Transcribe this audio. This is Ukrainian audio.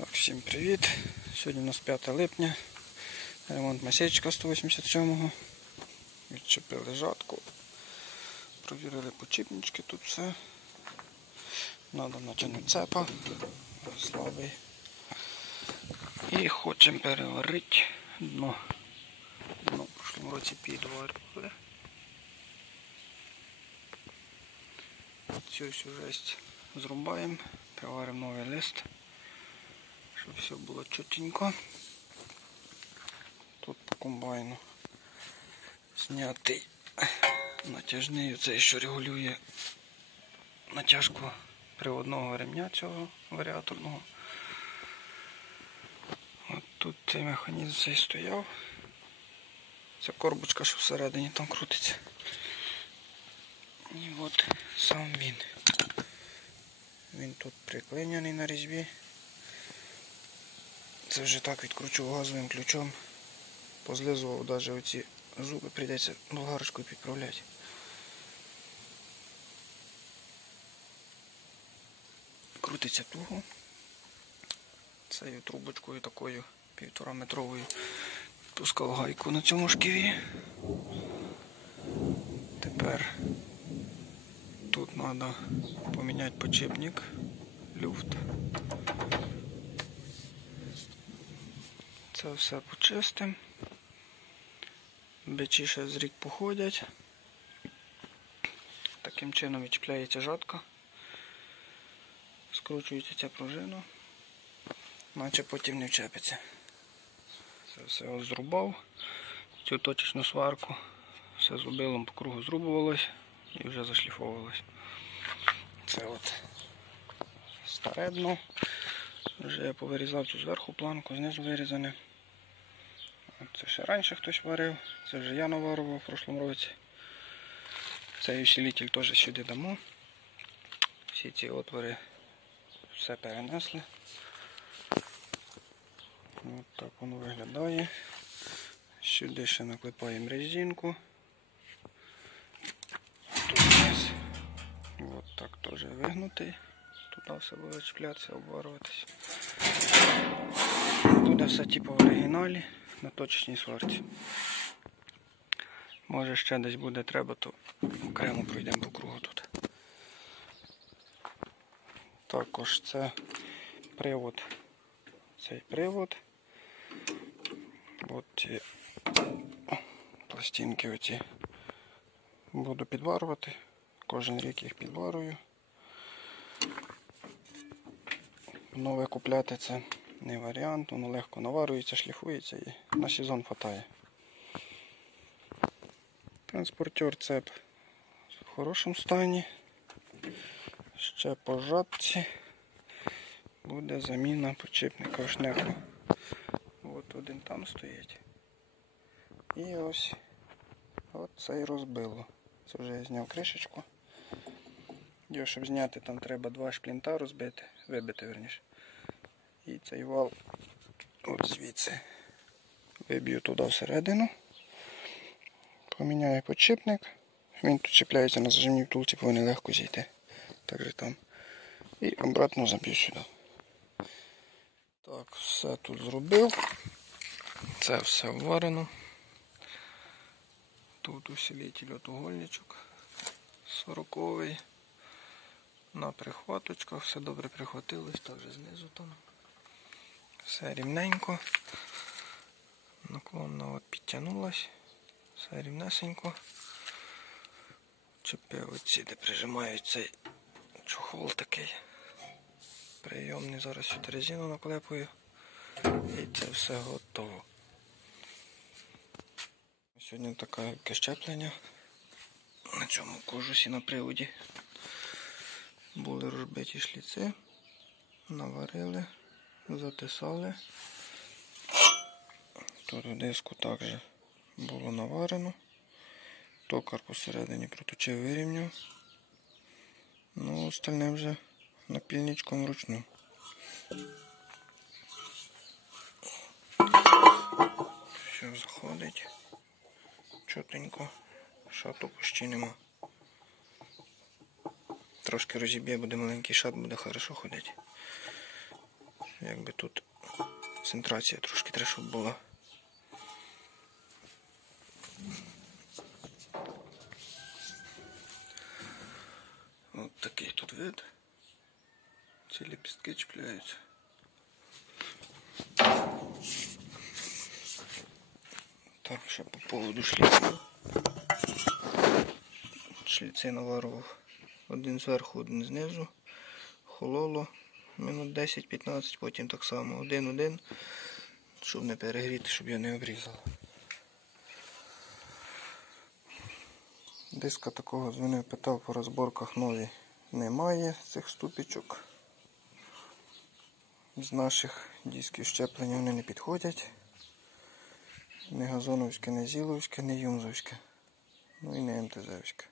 Так, всім привіт! Сьогодні у нас 5 липня, ремонт масечка 187-го, відчепили жатку, провірили почіпнички, тут все. Треба натягнути цепа, слабий. І хочемо переварити дно. Дно в прошлому році підварювали. Цю всю жесть зрубаємо, приваримо новий лист, щоб все було чотенько. Тут по комбайну знятий натяжний, цей, що регулює натяжку приводного ремня цього варіаторного. От тут цей механізм цей стояв. Ця корбочка, що всередині там крутиться. І от сам він. Він тут приклеєний на різьбі. Це вже так відкручував газовим ключом. Позлизував навіть оці зуби, прийдеться болгарочкою підправляти. Крутиться туго. Цією трубочкою такою 1,5-метровою пускав гайку на цьому шківі. Тепер тут треба поміняти подшипник, люфт. Це все почистимо. Бичі ще з рік походять. Таким чином відчіпляється жатка. Скручується ця пружина, наче потім не вчепиться. Це все ось зрубав. Цю точечну сварку. Все зубилом по кругу зрубувалось і вже зашліфовувалось. Це от старе дно. Вже я повирізав цю зверху планку, знизу вирізане. Це ще раніше хтось варив, це вже я наварував в прошлому році. Цей усилитель теж сюди дамо. Всі ці отвори все перенесли. Ось так воно виглядає. Сюди ще наклепаємо резинку. Тут вниз. Ось так теж вигнутий. Туди все буде чіплятися, обварюватися. Туди все типу в оригіналі, на точечній сварці. Може ще десь буде треба, то окремо пройдемо по кругу тут. Також це привод. Цей привод. От ці пластинки оці буду підварювати. Кожен рік їх підварюю. Нове купляти це не варіант, воно легко наварюється, шліфується і на сезон хватає. Транспортер цеп в хорошому стані. Ще по жатці буде заміна подшипника в шнеку. От один там стоїть. І ось цей розбило. Це вже я зняв кришечку. Його, щоб зняти, там треба 2 шплінта розбити, вибити верніше. І цей вал от звідси виб'ю туди всередину. Поміняю подшипник. Він тут чіпляється на зажимній втулці, повинен легко зійти. Так же там. І обратно заб'ю сюди. Так, все тут зробив. Це все вварено. Тут усилитель от угольничок 40-й. На прихваточках все добре прихватилось, також знизу там. Все рівненько. Наклонна от підтягнулась. Все рівнесенько. Чепив оці, де прижимають цей чохол такий. Прийомний, зараз сюди резину наклепую. І це все готово. Сьогодні таке щеплення на цьому кожусі на приводі. Були розбиті шліци, наварили, затисали. Тут в диску також було наварено. Токар посередині проточив, вирівняв. Ну, остальне вже напільничком вручну. Все заходить чотенько, шату почти нема. Трошки розіб'є, буде маленький шат, буде хорошо ходити. Якби тут центрація трошки треба, щоб була. От такий тут вид. Ці ліпістки чіпляються. Так, ще по поводу шліців. Шліци наварував один зверху, один знизу. Хололо минут 10-15, потім так само один-один, щоб не перегріти, щоб його не обрізало. Диска такого дзвонив, питав по розборках, нові немає цих ступічок. З наших дисків щеплення вони не підходять. Не газоновське, не зіловське, не юмзовське. Ну і не МТЗовське.